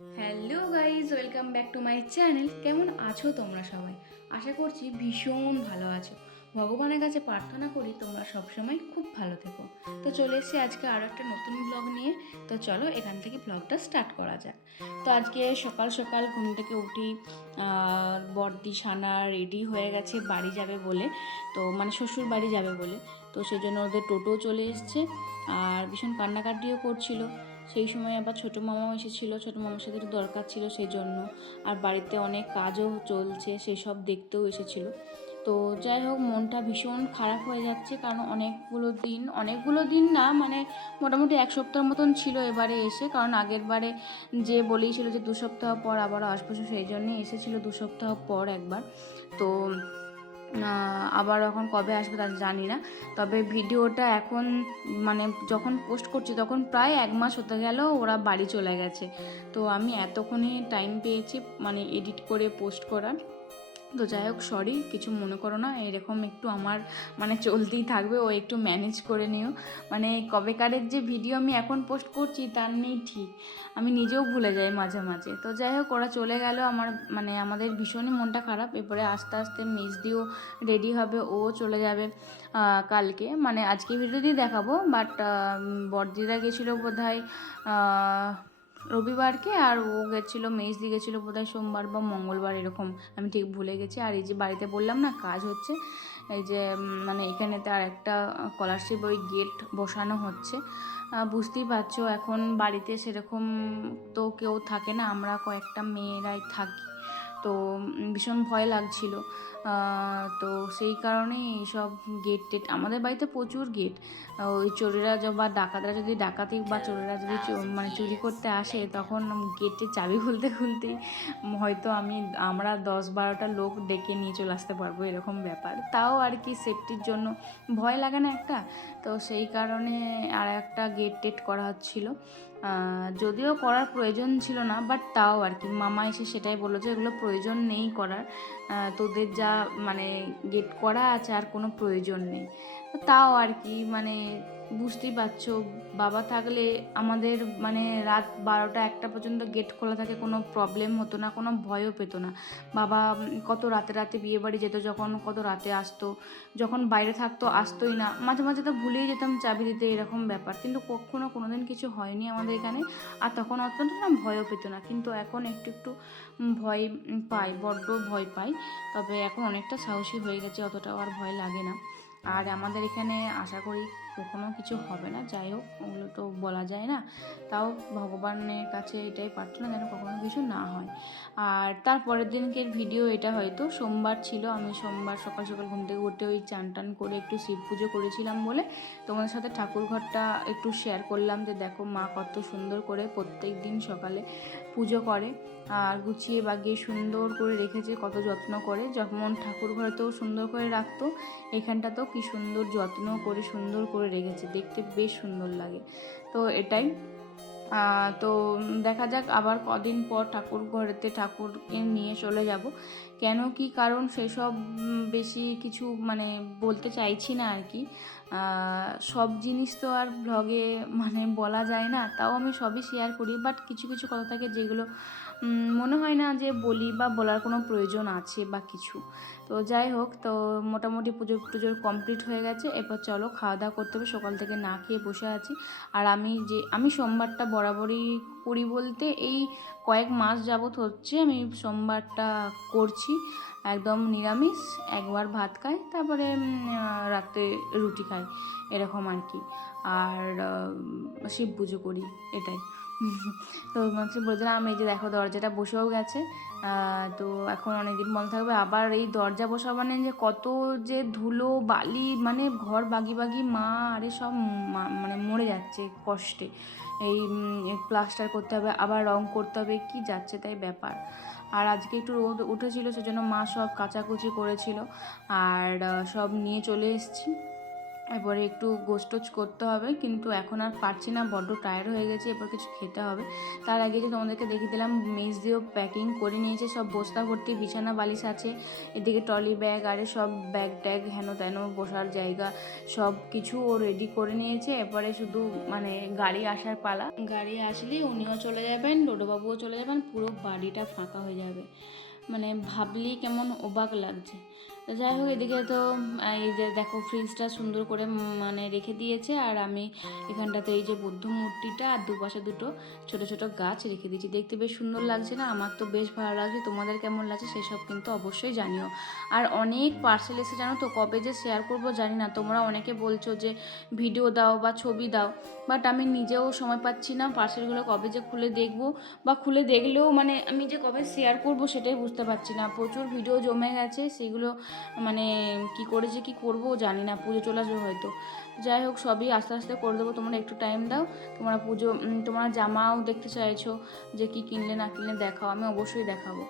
Hello guys welcome back to my channel কেমন আছো তোমরা সবাই? আশা করছি ভীষণ ভালো আছো। ভগবানের কাছে প্রার্থনা করি তোমরা সবসময় খুব ভালো থেকো। তো চলে এসেছি আজকে আরও একটা নতুন ব্লগ নিয়ে। তো চলো এখান থেকে ব্লগটা স্টার্ট করা যাক। তো আজকে সকাল সকাল ঘুম থেকে উঠি বর্দি সানা রেডি হয়ে গেছে, বাড়ি যাবে বলে। তো মানে শ্বশুর বাড়ি যাবে বলে। তো সেই জন্য ওদের টোটো চলে এসছে। আর ভীষণ কান্নাকাটিও করছিল। সেই সময় আবার ছোটো মামাও এসেছিল, ছোটো মামার সাথে একটু দরকার ছিল সেই জন্য আর বাড়িতে অনেক কাজও চলছে, সেসব দেখতেও এসেছিল। তো যাই হোক, মনটা ভীষণ খারাপ হয়ে যাচ্ছে, কারণ অনেকগুলো দিন অনেকগুলো দিন না মানে মোটামুটি এক সপ্তাহ মতন ছিল এবারে এসে। কারণ আগের বারে যে বলেইছিল যে দু সপ্তাহ পর আবার আসব, সেই জন্যই এসেছিল দু সপ্তাহ পর একবার। তো আবার এখন কবে আসবে তা জানি না। তবে ভিডিওটা এখন মানে যখন পোস্ট করছি তখন প্রায় এক মাস হতে গেল ওরা বাড়ি চলে গেছে। তো আমি এতক্ষণে টাইম পেয়েছি মানে এডিট করে পোস্ট করার। তো যাই হোক সরি কিছু মনে করো না। এরকম একটু আমার মানে চলতেই থাকবে, ও একটু ম্যানেজ করে নিও। মানে কবেকারের যে ভিডিও আমি এখন পোস্ট করছি, তার নেই ঠিক। আমি নিজেও ভুলে যাই মাঝে মাঝে। তো যাই হোক, ওরা চলে গেল, আমার মানে আমাদের ভীষণই মনটা খারাপ। এরপরে আস্তে আস্তে দিয়েও রেডি হবে, ও চলে যাবে কালকে। মানে আজকে ভিডিও দিয়ে দেখাবো বাট বড়দিদা গেছিল বোধ হয় রবিবারকে আর ও গেছিল, মেজদি গেছিল বোধ হয় সোমবার বা মঙ্গলবার এরকম, আমি ঠিক ভুলে গেছি। আর এই যে বাড়িতে বললাম না, কাজ হচ্ছে, এই যে মানে এখানে তার একটা স্কলারশিপ ওই গেট বসানো হচ্ছে। বুঝতেই পারছ, এখন বাড়িতে সেরকম তো কেউ থাকে না, আমরা কয়েকটা মেয়েরাই থাকি। তো ভীষণ ভয় লাগছিল। তো সেই কারণেই এইসব গেট টেট আমাদের বাড়িতে প্রচুর গেট ওই চোরেরা বা ডাকাতরা যদি ডাকাতি বা চোরেরা যদি মানে চুরি করতে আসে, তখন গেটে চাবি খুলতে খুলতেই হয়তো আমি, আমরা দশ বারোটা লোক ডেকে নিয়ে চলে আসতে পারব, এরকম ব্যাপার। তাও আর কি সেফটির জন্য ভয় লাগে না একটা? তো সেই কারণে আর একটা গেট টেট করা হচ্ছিল। যদিও করার প্রয়োজন ছিল না বাট তাও আর কি। মামা এসে সেটাই বলল যে, এগুলো প্রয়োজন নেই করার। তোদের যা মানে গেট করা আছে আর কোনো প্রয়োজন নেই। তাও আর কি মানে বুঝতেই পারছ, বাবা থাকলে আমাদের মানে রাত বারোটা একটা পর্যন্ত গেট খোলা থাকে, কোনো প্রবলেম হতো না, কোনো ভয়ও পেতো না। বাবা কত রাতে রাতে বিয়ে বাড়ি যেত, যখন কত রাতে আসতো, যখন বাইরে থাকতো আসতোই না। মাঝে মাঝে তো ভুলেই যেতাম চাবি দিতে, এরকম ব্যাপার। কিন্তু কখনো দিন কিছু হয়নি আমাদের এখানে, আর তখন অতটা না ভয়ও পেতো না। কিন্তু এখন একটু একটু ভয় পাই, বড্ড ভয় পাই। তবে এখন অনেকটা সাহসী হয়ে গেছে, অতটাও আর ভয় লাগে না। আর আমাদের এখানে আশা করি কখনো কিছু হবে না। যাই হোক, ওগুলো তো বলা যায় না। তাও ভগবানের কাছে এটাই প্রার্থনা যেন কখনো কিছু না হয়। আর তার পরের দিনকের ভিডিও এটা হয়তো। সোমবার ছিল। আমি সোমবার সকাল সকাল ঘুম থেকে উঠে ওই চান টান করে একটু শিব পুজো করেছিলাম বলে তোমাদের সাথে ঠাকুর ঘরটা একটু শেয়ার করলাম যে দেখো মা কত সুন্দর করে প্রত্যেক দিন সকালে পুজো করে আর গুছিয়ে বাগিয়ে সুন্দর করে রেখেছে, কত যত্ন করে। যেমন ঠাকুর ঘরেতেও সুন্দর করে রাখতো, এখানটাতেও কি সুন্দর যত্ন করে সুন্দর করে রেখেছে, দেখতে বেশ সুন্দর লাগে। তো এটাই। তো দেখা যাক আবার কদিন পর ঠাকুর ঘরেতে ঠাকুরকে নিয়ে চলে যাব। কেন কি কারণ সেসব বেশি কিছু মানে বলতে চাইছি না আর কি। সব জিনিস তো আর ব্লগে মানে বলা যায় না, তাও আমি সবই শেয়ার করি বাট কিছু কিছু কথা থাকে যেগুলো মনে হয় না যে বলি বা বলার কোনো প্রয়োজন আছে বা কিছু। তো যাই হোক, তো মোটামুটি পুজো টুজোর কমপ্লিট হয়ে গেছে, এরপর চলো খাওয়া দাওয়া করতে হবে, সকাল থেকে না খেয়ে বসে আছি। আর আমি যে, আমি সোমবারটা বরাবরই করি বলতে, এই কয়েক মাস যাবৎ হচ্ছে আমি সোমবারটা করছি। একদম নিরামিষ, একবার ভাত খাই, তারপরে রাতে রুটি খাই, এরকম আর কি। আর শিব পুজো করি, এটাই। তো বলছিলাম, এই যে দেখো দরজাটা বসেও গেছে। তো এখন অনেকদিন বন্ধ থাকবে, আবার এই দরজা বসা মানে যে কত যে ধুলো, বালি মানে ঘর বাগি বাগি, মা আরে সব মানে মরে যাচ্ছে কষ্টে। এই প্লাস্টার করতে হবে, আবার রং করতে হবে, কি যাচ্ছে তাই ব্যাপার। আর আজকে একটু রোদ উঠেছিল, সেজন্য মা সব কাচাকুচি করেছিল, আর সব নিয়ে চলে এসেছি। এরপরে একটু গোস্টোচ করতে হবে, কিন্তু এখন আর পারছি না, বড্ড টায়ার্ড হয়ে গেছে, এরপর কিছু খেতে হবে। তার আগে যে তোমাদেরকে দেখিয়ে দিলাম, মেজ দিয়েও প্যাকিং করে নিয়েছে, সব বস্তা ভর্তি, বিছানা, বালিশ আছে, এদিকে ট্রলি ব্যাগ আরে সব ব্যাগ ট্যাগ, হেন তেন, বসার জায়গা, সব কিছু ও রেডি করে নিয়েছে, এরপরে শুধু মানে গাড়ি আসার পালা। গাড়ি আসলেই উনিও চলে যাবেন, ডোডোবাবুও চলে যাবেন, পুরো বাড়িটা ফাঁকা হয়ে যাবে। মানে ভাবলেই কেমন অবাক লাগছে। তো যাই হোক, এদিকে তো, এই যে দেখো ফ্রিজটা সুন্দর করে মানে রেখে দিয়েছে। আর আমি এখানটাতে এই যে বুদ্ধ মূর্তিটা আর দুপাশে দুটো ছোট ছোট গাছ রেখে দিয়েছি। দেখতে বেশ সুন্দর লাগছে না? আমার তো বেশ ভালো লাগছে। তোমাদের কেমন লাগছে সেসব কিন্তু অবশ্যই জানিও। আর অনেক পার্সেল এসে জানো তো? কবে যে শেয়ার করব জানি না। তোমরা অনেকে বলছো যে ভিডিও দাও বা ছবি দাও বাট আমি নিজেও সময় পাচ্ছি না পার্সেলগুলো কবে যে খুলে দেখব বা খুলে দেখলেও মানে আমি যে কবে শেয়ার করব সেটাই বুঝতে পারছি না। প্রচুর ভিডিও জমে গেছে। সেগুলো মানে কি করে যে কি করব জানি না, পুজো চলে আসবে হয়তো। যাই হোক, সবই আস্তে আস্তে করে দেবো, তোমরা একটু টাইম দাও। তোমরা পুজো তোমরা জামাও দেখতে চাইছো যে কি কিনলে না কিনলে দেখাও, আমি অবশ্যই দেখাবো।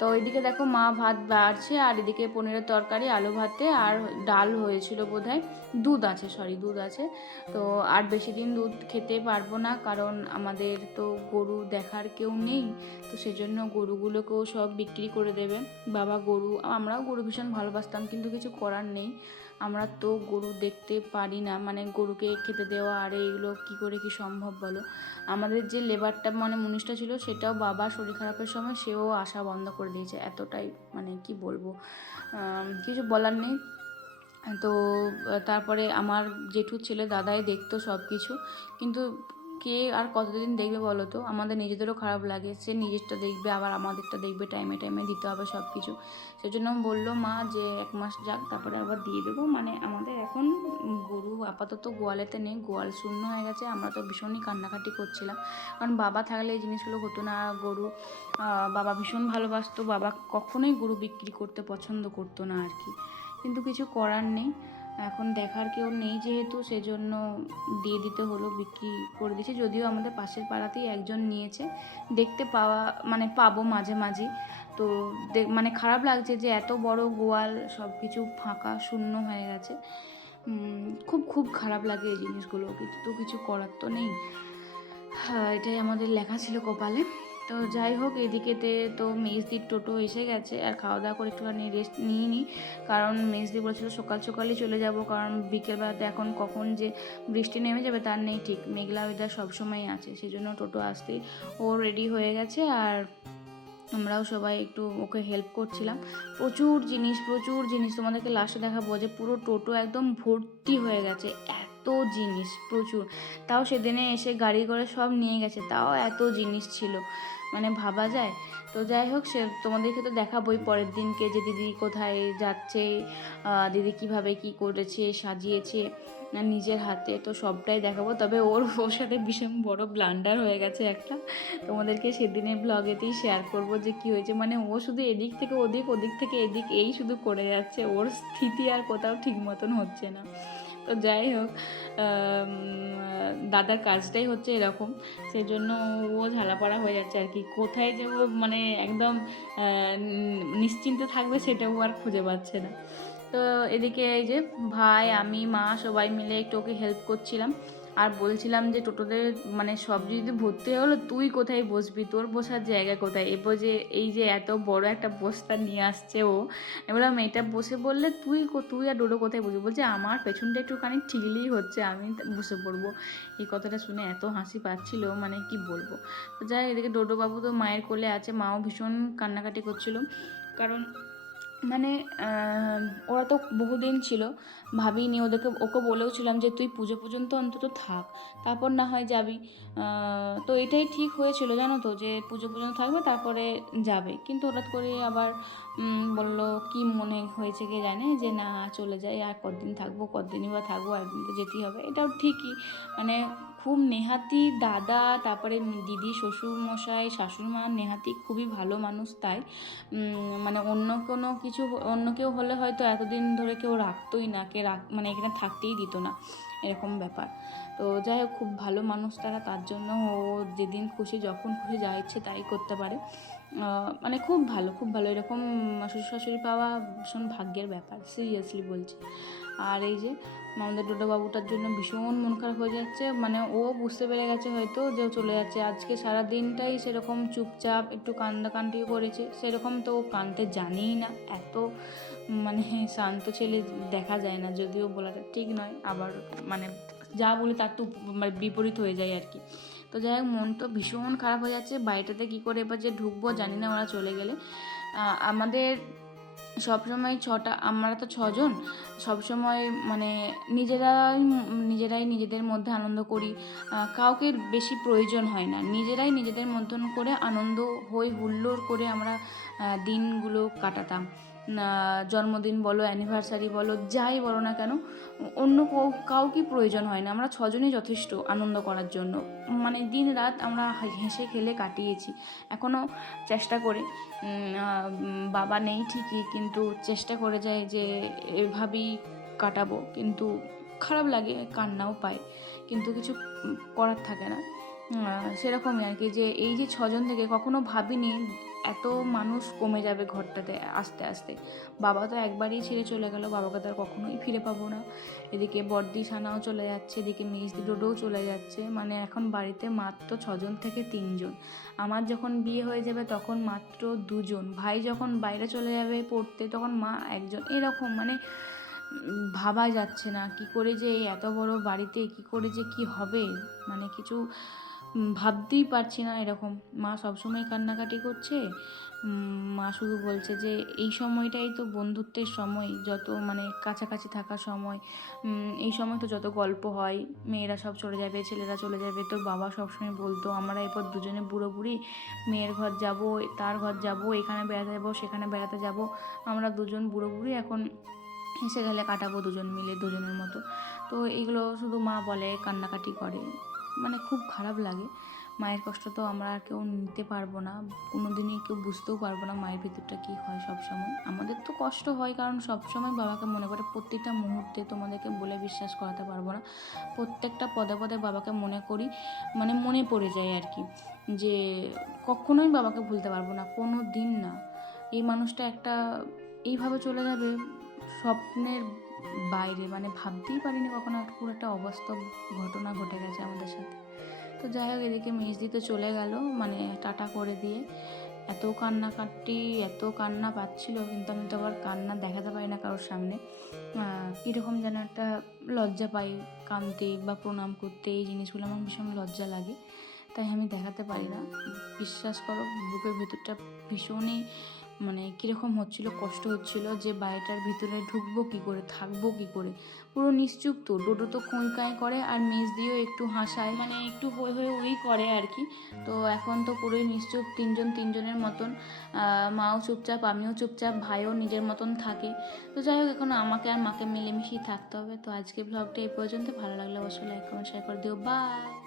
তো এদিকে দেখো মা ভাত বাড়ছে, আর এদিকে পনিরের তরকারি, আলু ভাতে, আর ডাল হয়েছিল বোধহয়। দুধ আছে সরি দুধ আছে। তো আর বেশি দিন দুধ খেতে পারব না, কারণ আমাদের তো গরু দেখার কেউ নেই। তো সেজন্য গরুগুলোকেও সব বিক্রি করে দেবে। বাবা গরু, আমরাও গরু ভীষণ ভালোবাসতাম, কিন্তু কিছু করার নেই। আমরা তো গরু দেখতে পারি না মানে গরুকে খেতে দেওয়া, আর এইগুলো কি করে কি সম্ভব বলো? আমাদের যে লেবারটা মানে মুনিশটা ছিল, সেটাও বাবা শরীর খারাপের সময়, সেও আসা বন্ধ করে দিয়েছে এতটাই মানে কি বলব কিছু বলার নেই। তো, তারপরে আমার জেঠু ছেলে দাদাই দেখতো সব কিছু কিন্তু কে আর কতদিন দেখবে বলো তো? আমাদের নিজেদেরও খারাপ লাগে। সে নিজেরটা দেখবে, আবার আমাদেরটা দেখবে টাইমে টাইমে দিতে হবে সব কিছু সেজন্য বলল, মা, যে এক মাস যাক, তারপরে আবার দিয়ে দেবো। মানে আমাদের এখন গরু আপাতত গোয়ালেতে নেই, গোয়াল শূন্য হয়ে গেছে। আমরা তো ভীষণই কান্নাকাটি করছিলাম। কারণ বাবা থাকলে এই জিনিসগুলো হতো না। গরু বাবা ভীষণ ভালোবাসতো। বাবা কখনোই গরু বিক্রি করতে পছন্দ করতো না আর কি। কিন্তু কিছু করার নেই। এখন দেখার কেউ নেই যেহেতু, সেজন্য দিয়ে দিতে হলো, বিক্রি করে দিয়েছে। যদিও আমাদের পাশের পাড়াতেই একজন নিয়েছে। দেখতে পাওয়া মানে পাবো মাঝে মাঝে তো মানে খারাপ লাগছে যে এত বড় গোয়াল সব কিছু ফাঁকা, শূন্য হয়ে গেছে। খুব খুব খারাপ লাগে এই জিনিসগুলো। কিন্তু কিছু করার তো নেই। হ্যাঁ এটাই আমাদের লেখা ছিল কপালে। তো যাই হোক, এদিকেতে তো মেজদির টোটো এসে গেছে। আর খাওয়া দাওয়া করে একটুখানি রেস্ট নিয়ে নিই কারণ মেজদি বলেছিল সকাল সকালই চলে যাব, কারণ বিকেলবেলাতে এখন কখন যে বৃষ্টি নেমে যাবে তার নেই ঠিক। মেঘলা ওয়েদার সবসময় আছে, সেজন্য টোটো আসতেই ও রেডি হয়ে গেছে। আর আমরাও সবাই একটু ওকে হেল্প করছিলাম। প্রচুর জিনিস প্রচুর জিনিস তোমাদেরকে লাস্টে দেখাবো যে পুরো টোটো একদম ভর্তি হয়ে গেছে। এত জিনিস প্রচুর। তাও সেদিনে এসে গাড়ি করে সব নিয়ে গেছে, তাও এত জিনিস ছিল। মানে ভাবা যায়। তো যাই হোক, সে তোমাদেরকে তো দেখাবোই পরের দিনকে যে দিদি কোথায় যাচ্ছে দিদি কীভাবে কি করেছে, সাজিয়েছে নিজের হাতে, তো সবটাই দেখাবো। তবে ওর ওর সাথে ভীষণ বড় ব্লান্ডার হয়ে গেছে একটা। তোমাদেরকে সেদিনের ব্লগেতেই শেয়ার করব যে কি হয়েছে। মানে ও শুধু এদিক থেকে ওদিক ওদিক থেকে এদিক, এই শুধু করে যাচ্ছে। ওর স্থিতি আর কোথাও ঠিক মতন হচ্ছে না। তো যাই হোক দাদার কাজটাই হচ্ছে এরকম। সেই জন্য ও ঝালাপাড়া হয়ে যাচ্ছে আর কি। কোথায় যে ও মানে একদম নিশ্চিন্তে থাকবে সেটাও আর খুঁজে পাচ্ছে না। তো এদিকে এই যে ভাই, আমি, মা সবাই মিলে একটু ওকে হেল্প করছিলাম। আর বলছিলাম যে টোটোতে মানে সব যদি ভর্তি হলো তুই কোথায় বসবি? তোর বসার জায়গা কোথায়? এরপর যে এই যে এত বড় একটা বস্তা নিয়ে আসছে ও বললাম, এটা বসে বললে তুই তুই আর ডোডো কোথায় বসবি? বলছে, আমার পেছনটা একটুখানি ঠিকলেই হচ্ছে, আমি বসে পড়ব। এই কথাটা শুনে এত হাসি পাচ্ছিল মানে কি বলব? তো যাই এদিকে ডোডো বাবু তো মায়ের কোলে আছে, মাও ভীষণ কান্নাকাটি করছিল। কারণ মানে ওরা তো বহুদিন ছিল ভাবিনি, ওদেরকে, ওকে বলেও ছিলাম যে তুই পুজো পর্যন্ত অন্তত থাক, তারপর না হয় যাবি। তো এটাই ঠিক হয়েছিল, জানো তো, যে পুজো পর্যন্ত থাকবে, তারপরে যাবে। কিন্তু হঠাৎ করে আবার বলল বলল কি মনে হয়েছে কে জানে, যে না, চলে যাই, আর কদিন থাকব কদিনই বা থাকব একদিন তো যেতেই হবে। এটাও ঠিকই মানে খুব নেহাতি দাদা, তারপরে দিদি, শ্বশুর মশাই শাশুড়ি নেহাতি খুবই ভালো মানুষ তাই। মানে অন্য কোনো কিছু, অন্য কেউ হলে হয়তো এতদিন ধরে কেউ রাখতোই না, কে রাখ মানে এখানে থাকতেই দিত না, এরকম ব্যাপার। তো যাই হোক, খুব ভালো মানুষ তারা, তার জন্য ও যেদিন খুশি, যখন খুশি যা ইচ্ছে তাই করতে পারে। মানে খুব ভালো খুব ভালো, এরকম শ্বশুর শাশুড়ি পাওয়া ভীষণ ভাগ্যের ব্যাপার সিরিয়াসলি বলছি। আর এই যে আমাদের বাবুটার জন্য ভীষণ মন খারাপ হয়ে যাচ্ছে। মানে ও বুঝতে পেরে গেছে হয়তো যে চলে যাচ্ছে। আজকে সারা দিনটাই সেরকম চুপচাপ একটু কান্দাকান্দিও করেছে। সেরকম তো ও কানতে জানেই না। এত মানে শান্ত ছেলে দেখা যায় না যদিও বলাটা ঠিক নয়। আবার মানে যা বলি তার তো মানে বিপরীত হয়ে যায় আর কি। তো যাই হোক, মন তো ভীষণ খারাপ হয়ে যাচ্ছে। বাড়িটাতে কী করে এবার যে ঢুকবো জানি না ওরা চলে গেলে। আমাদের সবসময় ছটা, আমরা তো ছজন, সবসময় মানে নিজেরাই নিজেরাই নিজেদের মধ্যে আনন্দ করি। কাউকে বেশি প্রয়োজন হয় না। নিজেরাই নিজেদের মতন করে আনন্দ হই, হুল্লোড় করে আমরা দিনগুলো কাটাতাম। জন্মদিন বলো অ্যানিভার্সারি বলো, যাই বলো না কেন, অন্য কাউ- কাউকে প্রয়োজন হয় না। আমরা ছজনই যথেষ্ট আনন্দ করার জন্য। মানে দিন রাত আমরা হেসে খেলে কাটিয়েছি। এখনও চেষ্টা করি। বাবা নেই ঠিকই, কিন্তু চেষ্টা করে যায় যে এভাবেই কাটাবো। কিন্তু খারাপ লাগে, কান্নাও পায়। কিন্তু কিছু করার থাকে না। সেরকমই আর কি। যে এই যে ছজন থেকে কখনো ভাবিনি এত মানুষ কমে যাবে ঘরটাতে আস্তে আস্তে। বাবা তো একবারই ছেড়ে চলে গেল, বাবাকে তো আর কখনোই ফিরে পাবো না। এদিকে বর্দি সানাও চলে যাচ্ছে, এদিকে মেজদি ডোডোও চলে যাচ্ছে। মানে এখন বাড়িতে মাত্র ছজন থেকে তিনজন। আমার যখন বিয়ে হয়ে যাবে তখন মাত্র দুজন। ভাই যখন বাইরে চলে যাবে পড়তে তখন মা একজন। এরকম মানে ভাবা যাচ্ছে না। কি করে যে এত বড় বাড়িতে, কি করে যে কি হবে? মানে কিছু ভাবতেই পারছি না এরকম। মা সবসময় কান্নাকাটি করছে। মা শুধু বলছে যে, এই সময়টাই তো বন্ধুত্বের সময়। যত মানে কাছাকাছি থাকার সময়। এই সময় তো যত গল্প হয়, মেয়েরা সব চলে যাবে, ছেলেরা চলে যাবে। তোর বাবা সবসময় বলতো, আমরা এরপর দুজনে বুড়ো বুড়ি, মেয়ের ঘর যাব, তার ঘর যাব, এখানে বেড়াতে যাব, সেখানে বেড়াতে যাব। আমরা দুজন বুড়ো বুড়ি, এখন হেসে গেলে কাটাবো দুজন মিলে, দুজনের মতো। তো এইগুলো শুধু মা বলে, কান্নাকাটি করে। মানে খুব খারাপ লাগে। মায়ের কষ্ট তো আমরা আর কেউ নিতে পারব না। কোনো দিনই কেউ বুঝতেও পারব না মায়ের ভিতরটা কী হয় সবসময়। আমাদের তো কষ্ট হয় কারণ সব সময় বাবাকে মনে করে প্রত্যেকটা মুহূর্তে তোমাদেরকে বলে বিশ্বাস করাতে পারব না। প্রত্যেকটা পদে পদে বাবাকে মনে করি মানে মনে পড়ে যায় আর কি, যে কখনোই বাবাকে ভুলতে পারব না কোনো দিন না। এই মানুষটা একটা এইভাবে চলে যাবে, স্বপ্নের বাইরে মানে ভাবতেই পারিনি কখনো পুরো একটা অবাস্তব ঘটনা ঘটে গেছে আমাদের সাথে। তো যাই হোক, এদিকে মেজদি তো চলে গেল মানে টাটা করে দিয়ে। এত কান্নাকাটি, এত কান্না পাচ্ছিল, কিন্তু আমি তো আবার কান্না দেখাতে পারি না কারোর সামনে। কীরকম যেন একটা লজ্জা পাই কাঁদতে বা প্রণাম করতে, এই জিনিসগুলো আমার ভীষণ লজ্জা লাগে। তাই আমি দেখাতে পারি না। বিশ্বাস করো, বুকের ভিতরটা ভীষণই মানে কীরকম হচ্ছিল, কষ্ট হচ্ছিল, যে বাড়িটার ভিতরে ঢুকবো কী করে, থাকব কী করে? পুরো নিশ্চুপ তো, ডোডো তো কোঁই করে আর মেজ দিয়েও একটু হাসায় মানে একটু হয়ে হয়ে ওই করে আর কি। তো এখন তো পুরোই নিশ্চুপ, তিনজন তিনজনের মতন মাও চুপচাপ, আমিও চুপচাপ, ভাইও নিজের মতন থাকে। তো যাই হোক, এখন আমাকে আর মাকে মিলেমিশেই থাকতে হবে। তো আজকে ব্লগটা এই পর্যন্ত। ভালো লাগলে অবশ্যই লাইক কমেন্ট শেয়ার করে দিও। বাই